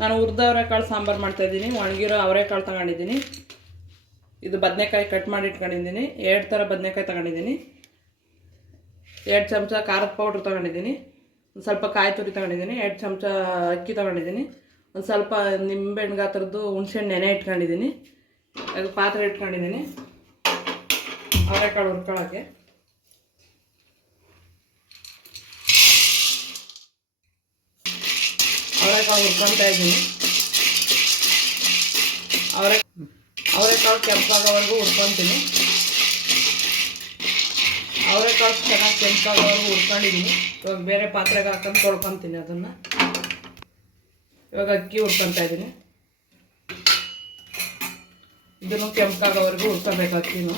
ನಾನು ಹುರಿದ ಅವರೆಕಾಳು ಸಾಂಬಾರು ಮಾಡ್ತಾಯಿದ್ದೀನಿ. ಒಣಗಿರೋ ಅವರೆಕಾಳು ತಗೊಂಡಿದ್ದೀನಿ. ಇದು ಬದನೆಕಾಯಿ ಕಟ್ ಮಾಡಿ ಇಟ್ಕೊಂಡಿದ್ದೀನಿ. 2 ಥರ ಬದನೆಕಾಯಿ ತಗೊಂಡಿದ್ದೀನಿ. 2 ಚಮಚ ಖಾರದ ಪೌಡ್ರ್ ತಗೊಂಡಿದ್ದೀನಿ. ಒಂದು ಸ್ವಲ್ಪ ಕಾಯಿ ತುರಿ ತಗೊಂಡಿದ್ದೀನಿ. 2 ಚಮಚ ಅಕ್ಕಿ ತಗೊಂಡಿದ್ದೀನಿ. ಒಂದು ಸ್ವಲ್ಪ ನಿಂಬೆಹಣ್ಣು ಗಾತ್ರದ್ದು ಹುಣಸೆಹಣ್ಣು ನೆನೆ ಇಟ್ಕೊಂಡಿದ್ದೀನಿ. ಅದು ಪಾತ್ರೆ ಇಟ್ಕೊಂಡಿದ್ದೀನಿ ಅವರೆಕಾಳು ಹುರ್ಕೊಳ್ಳೋಕ್ಕೆ. ಅವರೆಕಾಳು ಹುರ್ಕೊತಾ ಇದ್ದೀನಿ. ಅವರೆಕಾಳು ಕೆಂಪಾಗೋವರೆಗೂ ಹುರ್ಕೊತೀನಿ. ಅವರೆಕಾಳು ಚೆನ್ನಾಗಿ ಕೆಂಪಾಗೋವರೆಗೂ ಹುರ್ಕೊಂಡಿದ್ದೀನಿ. ಇವಾಗ ಬೇರೆ ಪಾತ್ರೆಗೆ ಹಾಕೊಂಡು ತೊಳ್ಕೊತೀನಿ ಅದನ್ನು. ಇವಾಗ ಅಕ್ಕಿ ಹುರ್ಕೊತಾ ಇದ್ದೀನಿ. ಇದನ್ನು ಕೆಂಪಾಗೋವರೆಗೂ ಹುರ್ಕೋಬೇಕು. ಅಕ್ಕಿನೂ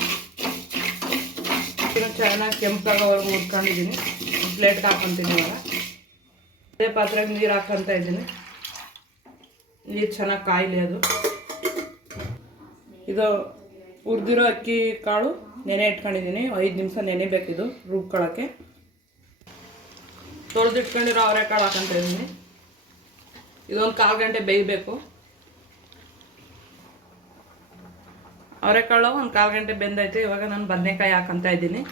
ಚೆನ್ನಾಗಿ ಕೆಂಪಾಗೋವರೆಗೂ ಹುರ್ಕೊಂಡಿದ್ದೀನಿ. ಪ್ಲೇಟ್ಗೆ ಹಾಕ್ಕೊತೀನಿ. ಇವಾಗ ಅದೇ ಪಾತ್ರೆಗೆ ನೀರು ಹಾಕ್ಕೊತಾ ಇದ್ದೀನಿ. ನೀರು ಚೆನ್ನಾಗಿ ಕಾಯಲಿ. ಅದು ಇದು ಹುರಿದಿರೋ ಅಕ್ಕಿ ಕಾಳು ನೆನೆ ಇಟ್ಕೊಂಡಿದ್ದೀನಿ. 5 ನಿಮಿಷ ನೆನೆಬೇಕಿದು ರುಬ್ಕೊಳ್ಳೋಕ್ಕೆ. ತೊಳೆದಿಟ್ಕೊಂಡಿರೋ ಅವರೆಕಾಳು ಹಾಕ್ಕೊತಾ ಇದ್ದೀನಿ. ಇದೊಂದು 1/4 ಗಂಟೆ ಬೇಯಬೇಕು. ಅವರೆಕಾಳು ಒಂದು 1/4 ಗಂಟೆ ಬೆಂದೈತೆ. ಇವಾಗ ನಾನು ಬದನೆಕಾಯಿ ಹಾಕ್ಕೊತಾ ಇದ್ದೀನಿ.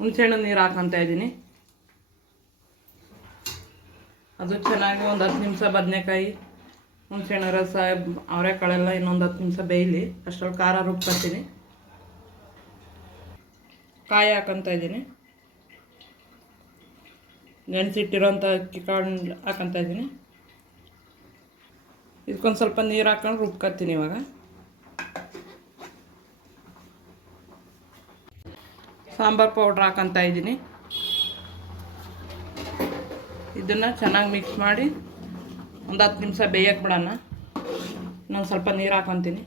ಹುಣಸೆಹಣ್ಣು ನೀರು ಹಾಕ್ಕೊತಾ ಇದ್ದೀನಿ. ಅದು ಚೆನ್ನಾಗಿ ಒಂದು 10 ನಿಮಿಷ ಬದನೆಕಾಯಿ ಹುಣಸೆಹಣ್ಣು ರಸ ಅವರೆಕಾಳೆಲ್ಲ ಇನ್ನೊಂದು 10 ನಿಮಿಷ ಬೇಯಲಿ. ಅಷ್ಟರಲ್ಲಿ ಖಾರ ರುಬ್ಕೊತೀನಿ. ಕಾಯಿ ಹಾಕ್ಕೊತಾ ಇದ್ದೀನಿ. ನೆನೆಸಿಟ್ಟಿರೋಂಥ ಅಕ್ಕಿ ಕಾಳು ಹಾಕ್ಕೊತಾ ಇದ್ದೀನಿ. ಇದಕ್ಕೊಂದು ಸ್ವಲ್ಪ ನೀರು ಹಾಕ್ಕೊಂಡು ರುಬ್ಕೊತೀನಿ. ಇವಾಗ ಸಾಂಬಾರು ಪೌಡ್ರ್ ಹಾಕ್ಕೊತಾ ಇದ್ದೀನಿ. ಇದನ್ನು ಚೆನ್ನಾಗಿ ಮಿಕ್ಸ್ ಮಾಡಿ ಒಂದು 10 ನಿಮಿಷ ಬೇಯಕ್ಕೆ ಬಿಡೋಣ. ಇನ್ನೊಂದು ಸ್ವಲ್ಪ ನೀರು ಹಾಕ್ಕೊತೀನಿ.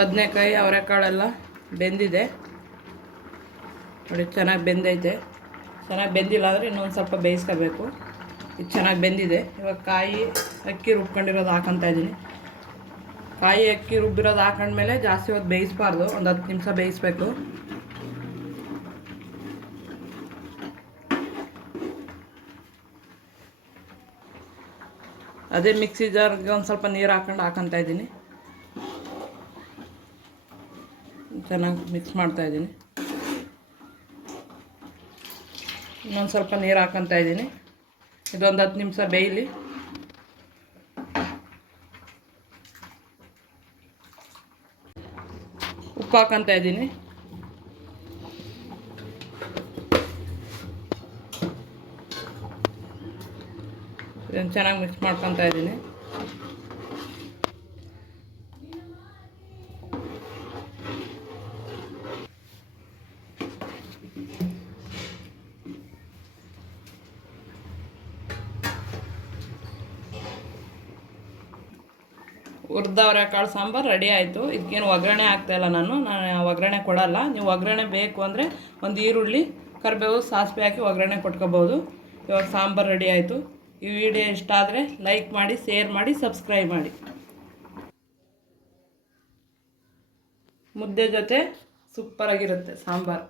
ಬದನೆಕಾಯಿ ಅವರೆಕಾಳೆಲ್ಲ ಬೆಂದಿದೆ ನೋಡಿ. ಚೆನ್ನಾಗಿ ಬೆಂದೈತೆ. ಚೆನ್ನಾಗಿ ಬೆಂದಿಲ್ಲ ಅಂದರೆ ಇನ್ನೊಂದು ಸ್ವಲ್ಪ ಬೇಯಿಸ್ಕೋಬೇಕು. ಇದು ಚೆನ್ನಾಗಿ ಬೆಂದಿದೆ. ಇವಾಗ ಕಾಯಿ ಅಕ್ಕಿ ರುಬ್ಕೊಂಡಿರೋದು ಹಾಕ್ಕೊತಾ ಇದ್ದೀನಿ. ಕಾಯಿ ಅಕ್ಕಿ ರುಬ್ಬಿರೋದು ಹಾಕೊಂಡ್ಮೇಲೆ ಜಾಸ್ತಿ ಹೊತ್ತು ಬೇಯಿಸಬಾರ್ದು. ಒಂದು 10 ನಿಮಿಷ ಬೇಯಿಸ್ಬೇಕು. ಅದೇ ಮಿಕ್ಸಿ ಜಾರ್ಗೆ ಒಂದು ಸ್ವಲ್ಪ ನೀರು ಹಾಕ್ಕೊತಾ ಇದ್ದೀನಿ. ಚೆನ್ನಾಗಿ ಮಿಕ್ಸ್ ಮಾಡ್ತಾ ಇದ್ದೀನಿ. ಇನ್ನೊಂದು ಸ್ವಲ್ಪ ನೀರು ಹಾಕ್ಕೊತಾ ಇದ್ದೀನಿ. ಇದೊಂದು 10 ನಿಮಿಷ ಬೇಯಲಿ. ಉಪ್ಪು ಹಾಕ್ಕೊತಾ ಇದ್ದೀನಿ. ಇದನ್ನು ಚೆನ್ನಾಗಿ ಮಿಕ್ಸ್ ಮಾಡ್ಕೊತಾ ಇದ್ದೀನಿ. ಹುರಿದ ಅವರೆಕಾಳು ಸಾಂಬಾರು ರೆಡಿ ಆಯಿತು. ಇದಕ್ಕೇನು ಒಗ್ಗರಣೆ ಹಾಕ್ತಾಯಿಲ್ಲ. ನಾನು ಒಗ್ಗರಣೆ ಕೊಡಲ್ಲ. ನೀವು ಒಗ್ಗರಣೆ ಬೇಕು ಅಂದರೆ ಒಂದು ಈರುಳ್ಳಿ, ಕರಿಬೇವು, ಸಾಸಿವೆ ಹಾಕಿ ಒಗ್ಗರಣೆ ಕೊಟ್ಕೋಬೋದು. ಇವಾಗ ಸಾಂಬಾರು ರೆಡಿ ಆಯಿತು. ಈ ವಿಡಿಯೋ ಇಷ್ಟ ಆದರೆ ಲೈಕ್ ಮಾಡಿ, ಶೇರ್ ಮಾಡಿ, ಸಬ್ಸ್ಕ್ರೈಬ್ ಮಾಡಿ. ಮುದ್ದೆ ಜೊತೆ ಸೂಪರಾಗಿರುತ್ತೆ ಸಾಂಬಾರು.